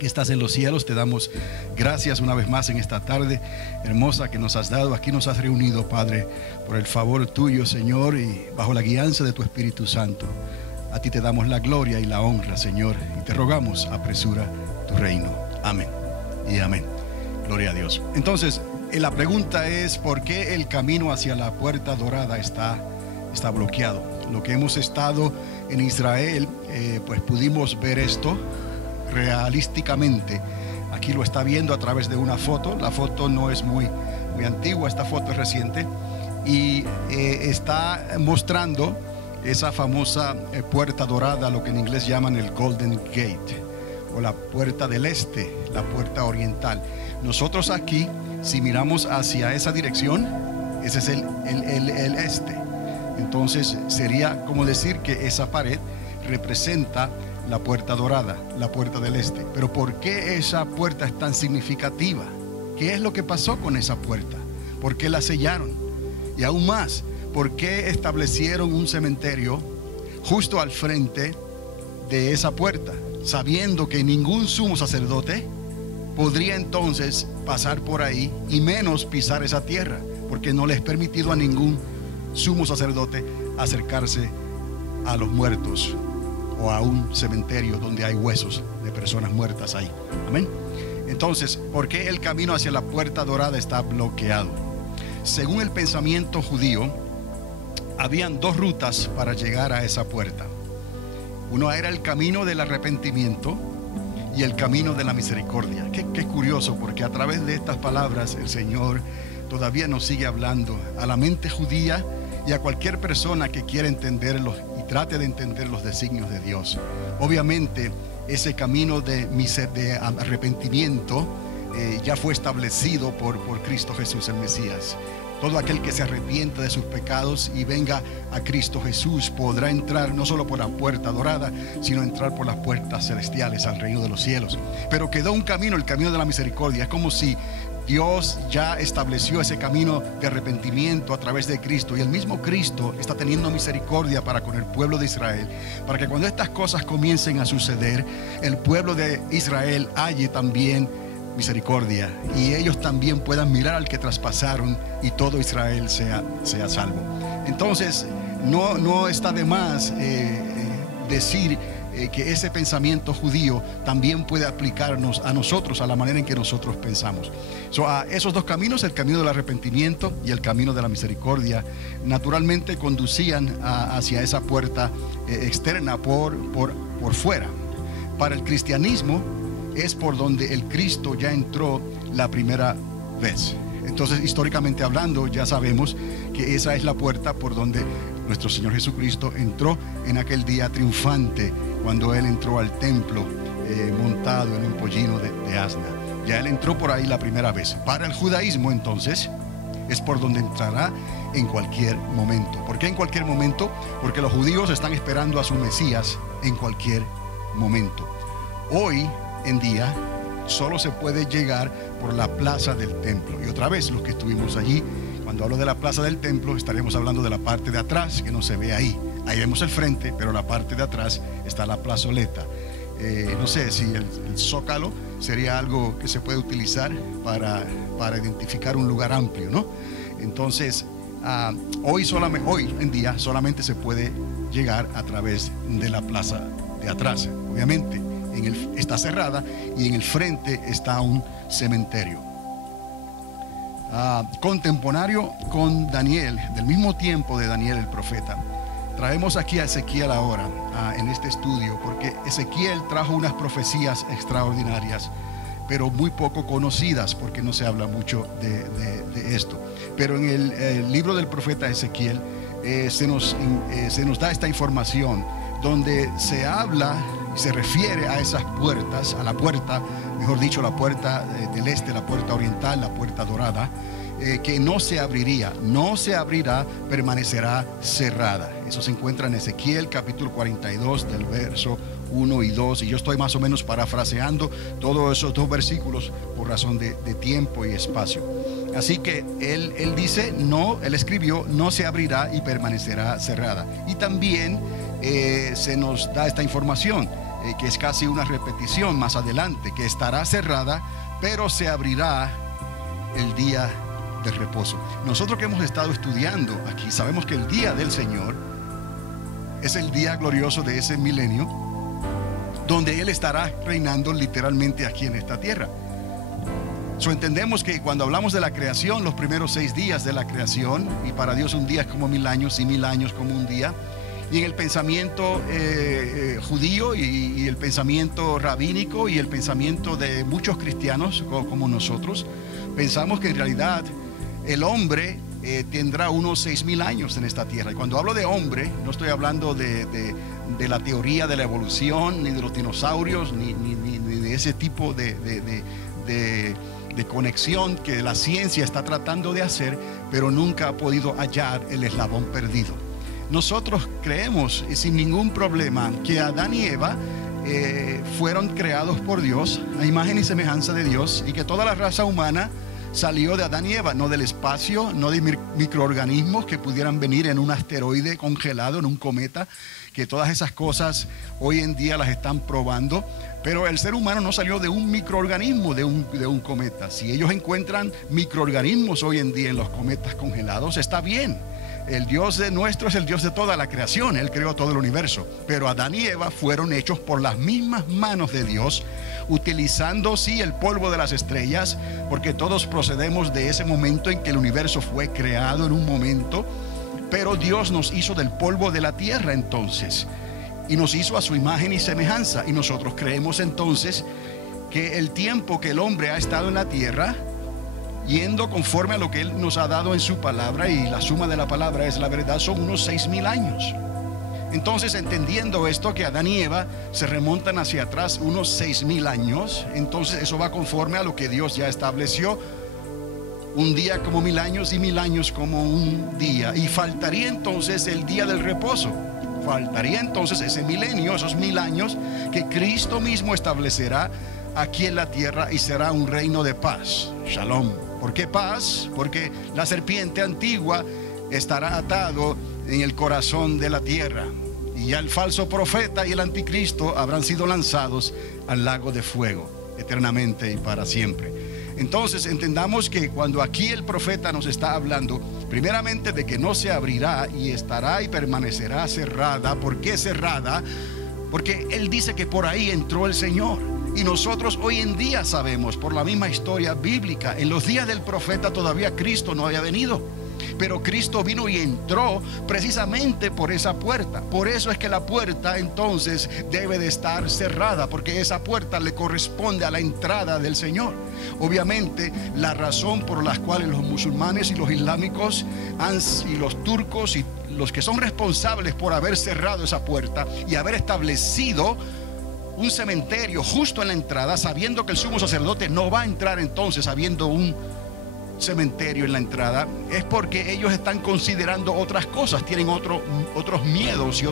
que estás en los cielos, te damos gracias una vez más en esta tarde hermosa que nos has dado. Aquí nos has reunido, Padre, por el favor tuyo, Señor, y bajo la guianza de tu Espíritu Santo. A ti te damos la gloria y la honra, Señor, y te rogamos, apresura tu reino. Amén y amén. Gloria a Dios. Entonces, la pregunta es, ¿por qué el camino hacia la puerta dorada está bloqueado? Lo que hemos estado en Israel, pues pudimos ver esto realísticamente. Aquí lo está viendo a través de una foto. La foto no es muy antigua, esta foto es reciente, y está mostrando esa famosa puerta dorada, lo que en inglés llaman el Golden Gate, o la puerta del este, la puerta oriental. Nosotros aquí, si miramos hacia esa dirección, ese es el este. Entonces sería como decir que esa pared representa la puerta dorada, la puerta del este. Pero ¿por qué esa puerta es tan significativa? ¿Qué es lo que pasó con esa puerta? ¿Por qué la sellaron? Y aún más, ¿por qué establecieron un cementerio justo al frente de esa puerta, sabiendo que ningún sumo sacerdote podría entonces pasar por ahí y menos pisar esa tierra? Porque no les es permitido a ningún sumo sacerdote acercarse a los muertos o a un cementerio donde hay huesos de personas muertas ahí. Amén. Entonces, ¿por qué el camino hacia la puerta dorada está bloqueado? Según el pensamiento judío, habían dos rutas para llegar a esa puerta. Uno era el camino del arrepentimiento y el camino de la misericordia. Qué curioso, porque a través de estas palabras el Señor todavía nos sigue hablando a la mente judía y a cualquier persona que quiera entenderlos y trate de entender los designios de Dios. Obviamente ese camino de arrepentimiento ya fue establecido por Cristo Jesús, el Mesías. Todo aquel que se arrepienta de sus pecados y venga a Cristo Jesús podrá entrar no solo por la puerta dorada, sino entrar por las puertas celestiales al reino de los cielos. Pero quedó un camino, el camino de la misericordia. Es como si Dios ya estableció ese camino de arrepentimiento a través de Cristo, y el mismo Cristo está teniendo misericordia para con el pueblo de Israel, para que cuando estas cosas comiencen a suceder, el pueblo de Israel halle también misericordia y ellos también puedan mirar al que traspasaron y todo Israel sea salvo. Entonces no está de más decir que ese pensamiento judío también puede aplicarnos a nosotros, a la manera en que nosotros pensamos. A esos dos caminos, el camino del arrepentimiento y el camino de la misericordia, naturalmente conducían hacia esa puerta externa por fuera. Para el cristianismo es por donde el Cristo ya entró la primera vez. Entonces, históricamente hablando, ya sabemos que esa es la puerta por donde nuestro Señor Jesucristo entró en aquel día triunfante, cuando Él entró al templo montado en un pollino de asna. Ya Él entró por ahí la primera vez. Para el judaísmo, entonces, es por donde entrará en cualquier momento. ¿Por qué en cualquier momento? Porque los judíos están esperando a su Mesías en cualquier momento. Hoy en día solo se puede llegar por la plaza del templo. Y otra vez, los que estuvimos allí, cuando hablo de la plaza del templo, estaremos hablando de la parte de atrás, que no se ve ahí. Ahí vemos el frente, pero la parte de atrás está la plazoleta. No sé si el zócalo sería algo que se puede utilizar para identificar un lugar amplio, ¿no? Entonces, hoy en día solamente se puede llegar a través de la plaza de atrás. Obviamente está cerrada y en el frente está un cementerio. Contemporáneo con Daniel, del mismo tiempo de Daniel el profeta, traemos aquí a Ezequiel ahora en este estudio, porque Ezequiel trajo unas profecías extraordinarias, pero muy poco conocidas, porque no se habla mucho de esto. Pero en el libro del profeta Ezequiel se nos da esta información, donde se habla y se refiere a esas puertas, a la puerta, mejor dicho, la puerta del este, la puerta oriental, la puerta dorada, que no se abrirá, permanecerá cerrada. Eso se encuentra en Ezequiel capítulo 42 del verso 1 y 2, y yo estoy más o menos parafraseando todos esos dos versículos por razón de tiempo y espacio. Así que él dice, él escribió, no se abrirá y permanecerá cerrada. Y también se nos da esta información que es casi una repetición más adelante, que estará cerrada, pero se abrirá el día de reposo. Nosotros que hemos estado estudiando aquí, sabemos que el día del Señor es el día glorioso de ese milenio, donde Él estará reinando literalmente aquí en esta tierra. Entendemos que cuando hablamos de la creación, los primeros 6 días de la creación, y para Dios un día es como 1000 años y 1000 años como un día, y en el pensamiento judío y el pensamiento rabínico y el pensamiento de muchos cristianos como nosotros, pensamos que en realidad el hombre tendrá unos 6000 años en esta tierra. Y cuando hablo de hombre, no estoy hablando de la teoría de la evolución, ni de los dinosaurios, ni de ese tipo de conexión que la ciencia está tratando de hacer, pero nunca ha podido hallar el eslabón perdido. Nosotros creemos sin ningún problema que Adán y Eva fueron creados por Dios a imagen y semejanza de Dios, y que toda la raza humana salió de Adán y Eva, no del espacio, no de microorganismos que pudieran venir en un asteroide congelado, en un cometa, que todas esas cosas hoy en día las están probando. Pero el ser humano no salió de un microorganismo, de un cometa. Si ellos encuentran microorganismos hoy en día en los cometas congelados, está bien. El Dios de nuestro es el Dios de toda la creación. Él creó todo el universo. Pero Adán y Eva fueron hechos por las mismas manos de Dios, utilizando sí el polvo de las estrellas, porque todos procedemos de ese momento en que el universo fue creado en un momento. Pero Dios nos hizo del polvo de la tierra entonces, y nos hizo a su imagen y semejanza. Y nosotros creemos entonces que el tiempo que el hombre ha estado en la tierra, yendo conforme a lo que Él nos ha dado en su palabra, y la suma de la palabra es la verdad, son unos 6000 años. Entonces, entendiendo esto, que Adán y Eva se remontan hacia atrás unos 6000 años, entonces eso va conforme a lo que Dios ya estableció. Un día como 1000 años y 1000 años como un día. Y faltaría entonces el día del reposo. Faltaría entonces ese milenio, esos 1000 años que Cristo mismo establecerá aquí en la tierra, y será un reino de paz. Shalom. ¿Por qué paz? Porque la serpiente antigua estará atado en el corazón de la tierra, y ya el falso profeta y el anticristo habrán sido lanzados al lago de fuego eternamente y para siempre. Entonces entendamos que cuando aquí el profeta nos está hablando primeramente de que no se abrirá y estará y permanecerá cerrada. ¿Por qué cerrada? Porque él dice que por ahí entró el Señor. Y nosotros hoy en día sabemos, por la misma historia bíblica, en los días del profeta todavía Cristo no había venido, pero Cristo vino y entró precisamente por esa puerta. Por eso es que la puerta entonces debe de estar cerrada, porque esa puerta le corresponde a la entrada del Señor. Obviamente la razón por la cual los musulmanes y los islámicos y los turcos y los que son responsables por haber cerrado esa puerta y haber establecido un cementerio justo en la entrada, sabiendo que el sumo sacerdote no va a entrar entonces habiendo un cementerio en la entrada, es porque ellos están considerando otras cosas, tienen otros miedos y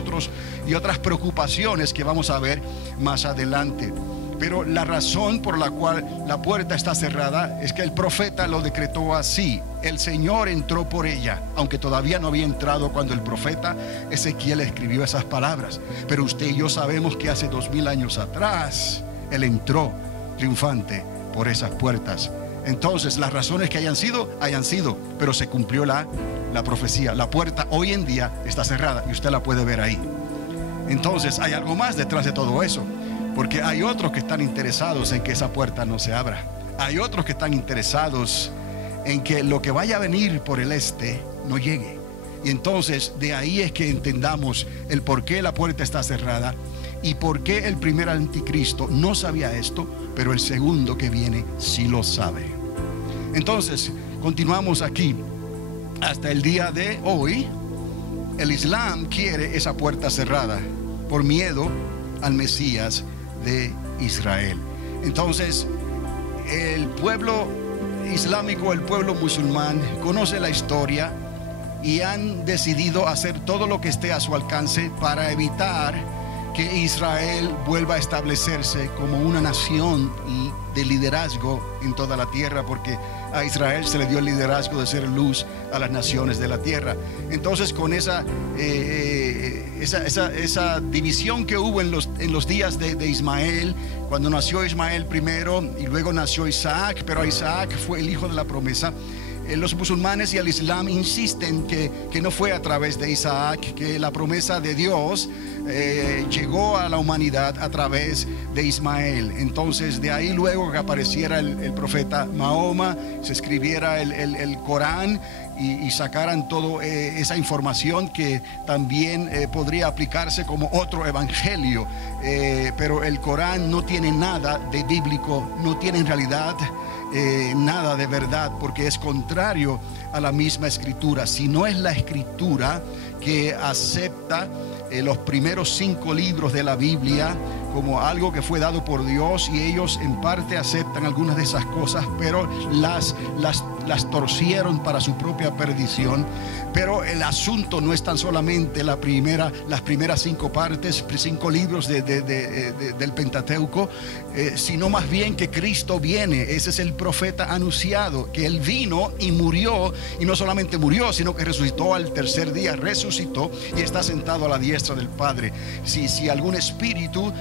otras preocupaciones que vamos a ver más adelante. Pero la razón por la cual la puerta está cerrada es que el profeta lo decretó así. El Señor entró por ella, aunque todavía no había entrado cuando el profeta Ezequiel escribió esas palabras. Pero usted y yo sabemos que hace 2000 años atrás Él entró triunfante por esas puertas. Entonces las razones que hayan sido, pero se cumplió la profecía. La puerta hoy en día está cerrada y usted la puede ver ahí. Entonces hay algo más detrás de todo eso, porque hay otros que están interesados en que esa puerta no se abra. Hay otros que están interesados en que lo que vaya a venir por el este no llegue. Y entonces de ahí es que entendamos el por qué la puerta está cerrada y por qué el primer anticristo no sabía esto, pero el segundo que viene sí lo sabe. Entonces continuamos aquí. Hasta el día de hoy el Islam quiere esa puerta cerrada por miedo al Mesías de Israel. Entonces el pueblo islámico, el pueblo musulmán conoce la historia y han decidido hacer todo lo que esté a su alcance para evitar que Israel vuelva a establecerse como una nación de liderazgo en toda la tierra, porque a Israel se le dio el liderazgo de ser luz a las naciones de la tierra. Entonces, con esa división que hubo en los días de Ismael, cuando nació Ismael primero y luego nació Isaac, pero Isaac fue el hijo de la promesa. Los musulmanes y el Islam insisten que no fue a través de Isaac, que la promesa de Dios llegó a la humanidad a través de Ismael. Entonces, de ahí luego que apareciera el profeta Mahoma, se escribiera el Corán y sacaran toda esa información que también podría aplicarse como otro evangelio. Pero el Corán no tiene nada de bíblico, no tiene en realidad nada de verdad, porque es contrario a la misma escritura. Si no es la escritura que acepta los primeros 5 libros de la Biblia como algo que fue dado por Dios, y ellos en parte aceptan algunas de esas cosas, pero las torcieron para su propia perdición. Pero el asunto no es tan solamente las primeras 5 partes, 5 libros del Pentateuco, sino más bien que Cristo viene. Ese es el profeta anunciado, que Él vino y murió, y no solamente murió, sino que resucitó al tercer día, resucitó y está sentado a la diestra del Padre. Si algún espíritu,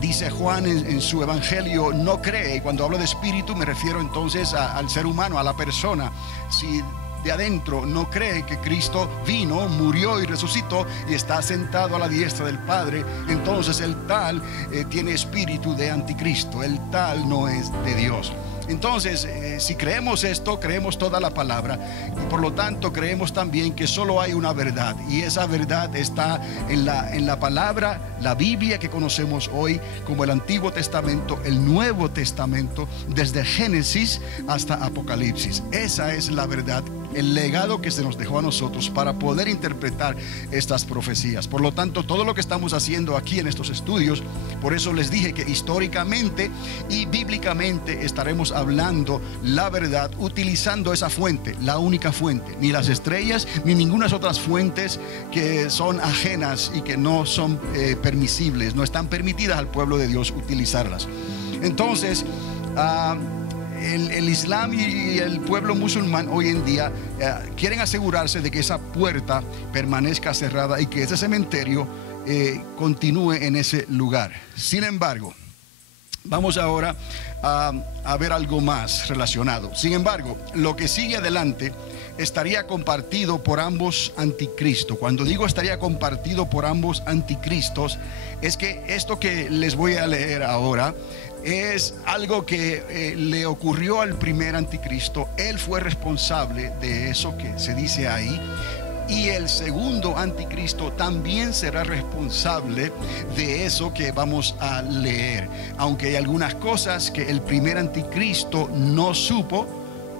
dice Juan en su evangelio, no cree, y cuando hablo de espíritu me refiero entonces al ser humano, a la persona. Si de adentro no cree que Cristo vino, murió y resucitó y está sentado a la diestra del Padre, entonces el tal tiene espíritu de anticristo, el tal no es de Dios. Entonces, si creemos esto, creemos toda la palabra, y por lo tanto creemos también que solo hay una verdad, y esa verdad está en la palabra, la Biblia que conocemos hoy como el Antiguo Testamento, el Nuevo Testamento, desde Génesis hasta Apocalipsis. Esa es la verdad, el legado que se nos dejó a nosotros para poder interpretar estas profecías. Por lo tanto, todo lo que estamos haciendo aquí en estos estudios, por eso les dije que históricamente y bíblicamente estaremos hablando la verdad utilizando esa fuente, la única fuente, ni las estrellas ni ninguna otras fuentes que son ajenas y que no son permisibles, no están permitidas al pueblo de Dios utilizarlas. Entonces, el Islam y el pueblo musulmán hoy en día quieren asegurarse de que esa puerta permanezca cerrada y que ese cementerio continúe en ese lugar. Sin embargo, vamos ahora a ver algo más relacionado. Sin embargo, lo que sigue adelante estaría compartido por ambos anticristos. Cuando digo estaría compartido por ambos anticristos, es que esto que les voy a leer ahora es algo que le ocurrió al primer anticristo. Él fue responsable de eso que se dice ahí. Y el segundo anticristo también será responsable de eso que vamos a leer. Aunque hay algunas cosas que el primer anticristo no supo,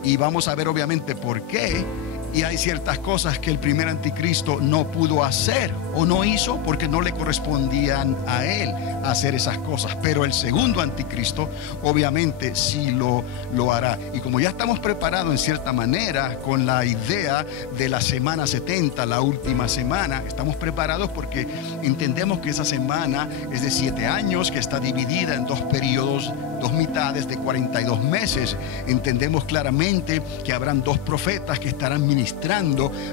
y vamos a ver obviamente por qué. Y hay ciertas cosas que el primer anticristo no pudo hacer o no hizo porque no le correspondían a él hacer esas cosas. Pero el segundo anticristo obviamente sí lo hará. Y como ya estamos preparados en cierta manera con la idea de la semana 70, la última semana, estamos preparados porque entendemos que esa semana es de 7 años, que está dividida en 2 periodos, 2 mitades de 42 meses. Entendemos claramente que habrán 2 profetas que estarán ministrando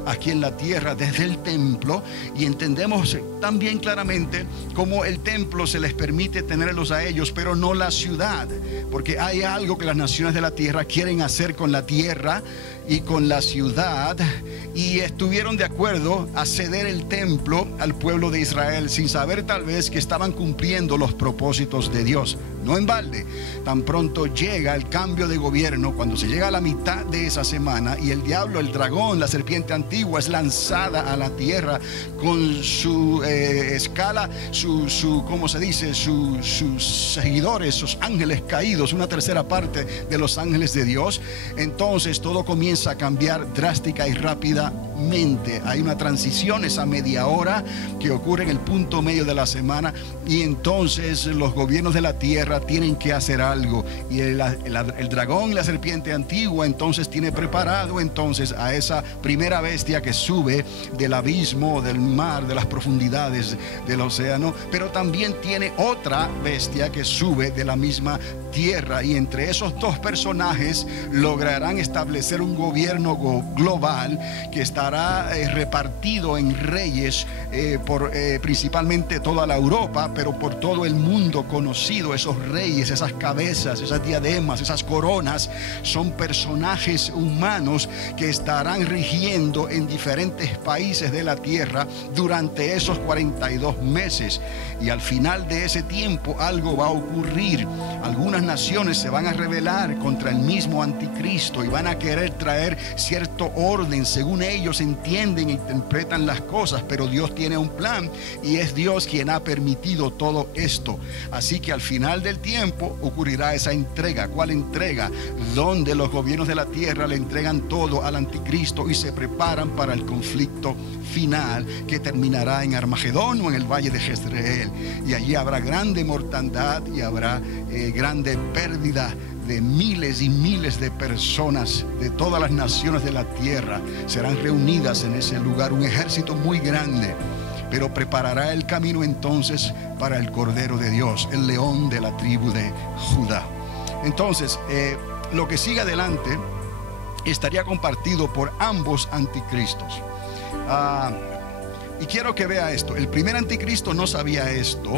aquí en la tierra desde el templo, y entendemos también claramente cómo el templo se les permite tenerlos a ellos, pero no la ciudad, porque hay algo que las naciones de la tierra quieren hacer con la tierra y con la ciudad, y estuvieron de acuerdo a ceder el templo al pueblo de Israel sin saber tal vez que estaban cumpliendo los propósitos de Dios. No en balde, tan pronto llega el cambio de gobierno, cuando se llega a la mitad de esa semana y el diablo, el dragón, la serpiente antigua es lanzada a la tierra con su escala, ¿cómo se dice? Sus seguidores, sus ángeles caídos, una tercera parte de los ángeles de Dios. Entonces todo comienza a cambiar drástica y rápidamente. inmediatamente. Hay una transición, esa media hora que ocurre en el punto medio de la semana, y entonces los gobiernos de la tierra tienen que hacer algo, y el dragón y la serpiente antigua entonces tiene preparado entonces a esa primera bestia que sube del abismo, del mar, de las profundidades del océano, pero también tiene otra bestia que sube de la misma tierra, y entre esos dos personajes lograrán establecer un gobierno global que estará repartido en reyes por principalmente toda la Europa, pero por todo el mundo conocido. Esos reyes, esas cabezas, esas diademas, esas coronas son personajes humanos que estarán rigiendo en diferentes países de la tierra durante esos 42 meses, y al final de ese tiempo algo va a ocurrir. Algunas naciones se van a rebelar contra el mismo anticristo y van a querer traer cierto orden según ellos entienden e interpretan las cosas, pero Dios tiene un plan, y es Dios quien ha permitido todo esto. Así que al final del tiempo ocurrirá esa entrega. ¿Cuál entrega? Donde los gobiernos de la tierra le entregan todo al anticristo y se preparan para el conflicto final que terminará en Armagedón o en el valle de Jezreel, y allí habrá grande mortandad y habrá grande pérdida de miles y miles de personas de todas las naciones de la tierra. Serán reunidas en ese lugar, un ejército muy grande, pero preparará el camino entonces para el Cordero de Dios, el león de la tribu de Judá. Entonces lo que sigue adelante estaría compartido por ambos anticristos. Y quiero que vea esto. El primer anticristo no sabía esto,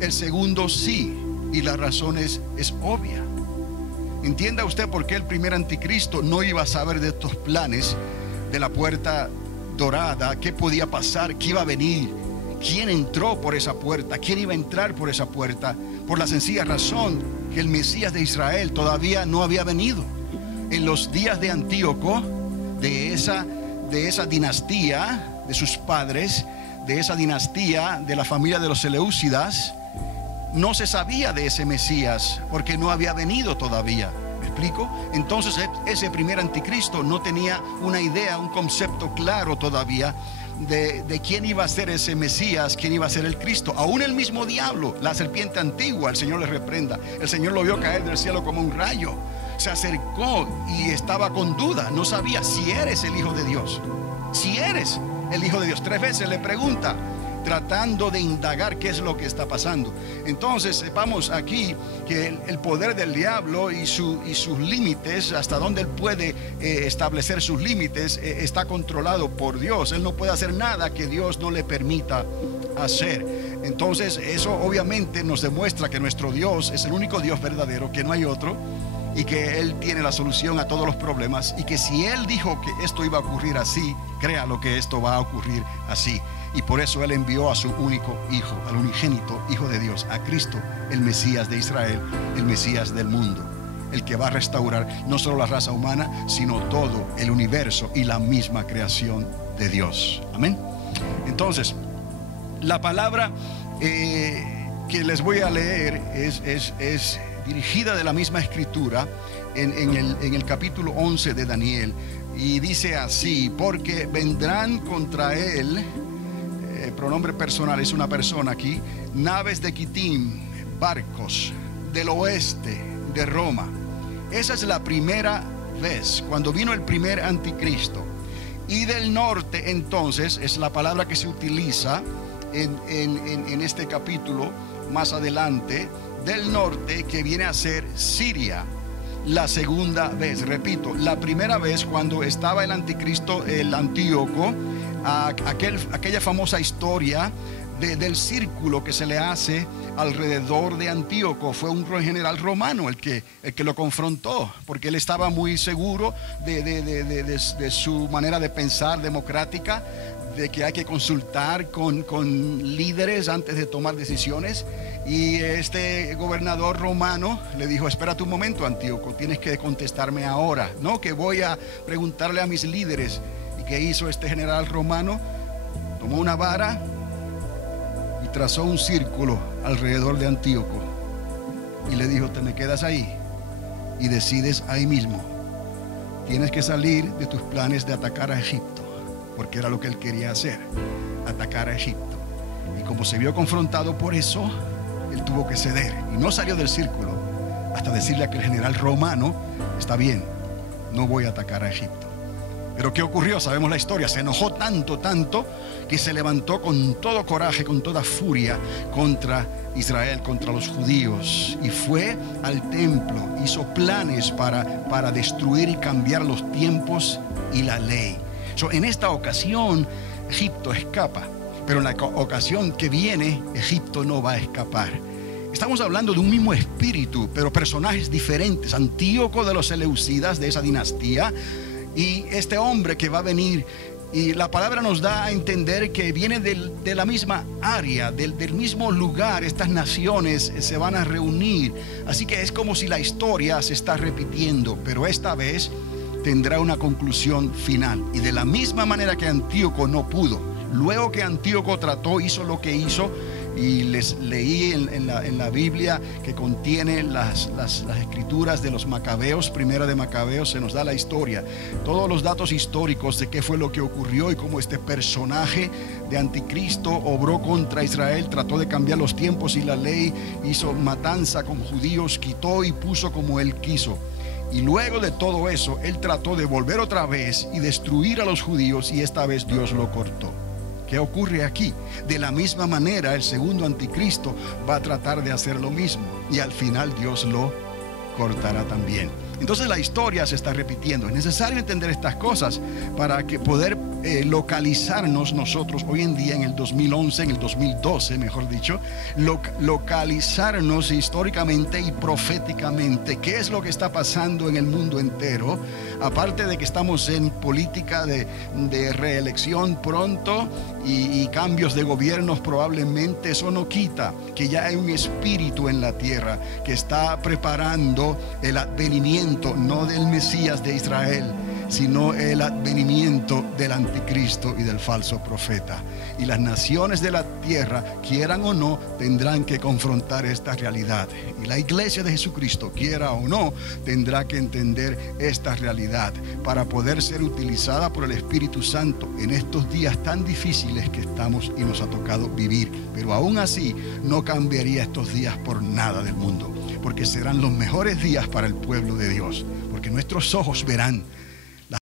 el segundo sí, y la razón es obvia. Entienda usted por qué el primer anticristo no iba a saber de estos planes de la puerta dorada, qué podía pasar, qué iba a venir, quién entró por esa puerta, quién iba a entrar por esa puerta, por la sencilla razón que el Mesías de Israel todavía no había venido. En los días de Antíoco, de esa dinastía de sus padres, de esa dinastía de la familia de los Seleucidas, no se sabía de ese Mesías porque no había venido todavía. ¿Me explico? Entonces ese primer anticristo no tenía una idea, un concepto claro todavía de quién iba a ser ese Mesías, quién iba a ser el Cristo. Aún el mismo diablo, la serpiente antigua, el Señor le reprenda, el Señor lo vio caer del cielo como un rayo, se acercó y estaba con duda, no sabía si eres el Hijo de Dios, si eres el Hijo de Dios. 3 veces le pregunta, tratando de indagar qué es lo que está pasando. Entonces sepamos aquí que el poder del diablo y sus límites, hasta donde él puede establecer sus límites, está controlado por Dios. Él no puede hacer nada que Dios no le permita hacer. Entonces eso obviamente nos demuestra que nuestro Dios es el único Dios verdadero, que no hay otro, y que Él tiene la solución a todos los problemas, y que si Él dijo que esto iba a ocurrir así, créalo que esto va a ocurrir así. Y por eso Él envió a su único Hijo, al unigénito Hijo de Dios, a Cristo, el Mesías de Israel, el Mesías del mundo, el que va a restaurar no solo la raza humana, sino todo el universo y la misma creación de Dios. Amén. Entonces, la palabra que les voy a leer es dirigida de la misma escritura en el capítulo 11 de Daniel, y dice así: porque vendrán contra él, pronombre personal, es una persona aquí, naves de Quitim, barcos del oeste de Roma. Esa es la primera vez cuando vino el primer anticristo. Y del norte, entonces, es la palabra que se utiliza en este capítulo más adelante, del norte, que viene a ser Siria. La segunda vez, repito, la primera vez cuando estaba el anticristo, el Antíoco, aquella famosa historia del círculo que se le hace alrededor de Antíoco. Fue un general romano el que lo confrontó, porque él estaba muy seguro de su manera de pensar democrática, de que hay que consultar con líderes antes de tomar decisiones. Y este gobernador romano le dijo: espérate un momento, Antíoco, tienes que contestarme ahora, no que voy a preguntarle a mis líderes. ¿Y qué hizo este general romano? Tomó una vara y trazó un círculo alrededor de Antíoco y le dijo: te me quedas ahí y decides ahí mismo. Tienes que salir de tus planes de atacar a Egipto. porque era lo que él quería hacer, atacar a Egipto. Y como se vio confrontado por eso, él tuvo que ceder y no salió del círculo hasta decirle a aquel general romano: está bien, no voy a atacar a Egipto. Pero ¿qué ocurrió? Sabemos la historia. Se enojó tanto que se levantó con todo coraje, con toda furia contra Israel, contra los judíos, y fue al templo. Hizo planes para destruir y cambiar los tiempos y la ley. En esta ocasión Egipto escapa, pero en la ocasión que viene Egipto no va a escapar. Estamos hablando de un mismo espíritu, pero personajes diferentes. Antíoco de los Seleucidas, de esa dinastía, y este hombre que va a venir, y la palabra nos da a entender que viene de la misma área, del mismo lugar. Estas naciones se van a reunir, así que es como si la historia se está repitiendo, pero esta vez tendrá una conclusión final. Y de la misma manera que Antíoco no pudo, luego que Antíoco hizo lo que hizo, y les leí en la Biblia que contiene las escrituras de los Macabeos, Primera de Macabeos, se nos da la historia, todos los datos históricos de qué fue lo que ocurrió y cómo este personaje de anticristo obró contra Israel, trató de cambiar los tiempos y la ley, hizo matanza con judíos, quitó y puso como él quiso. Y luego de todo eso, él trató de volver otra vez y destruir a los judíos, y esta vez Dios lo cortó. ¿Qué ocurre aquí? De la misma manera, el segundo anticristo va a tratar de hacer lo mismo, y al final Dios lo cortará también. Entonces la historia se está repitiendo. Es necesario entender estas cosas para que poder localizarnos nosotros hoy en día, en el 2011, en el 2012 mejor dicho, localizarnos históricamente y proféticamente qué es lo que está pasando en el mundo entero. Aparte de que estamos en política de reelección pronto y cambios de gobiernos probablemente, eso no quita que ya hay un espíritu en la tierra que está preparando el advenimiento, no del Mesías de Israel, sino el advenimiento del anticristo y del falso profeta. Y las naciones de la tierra, quieran o no, tendrán que confrontar esta realidad. Y la iglesia de Jesucristo, quiera o no, tendrá que entender esta realidad para poder ser utilizada por el Espíritu Santo en estos días tan difíciles que estamos y nos ha tocado vivir. Pero aún así, no cambiaría estos días por nada del mundo, porque serán los mejores días para el pueblo de Dios, porque nuestros ojos verán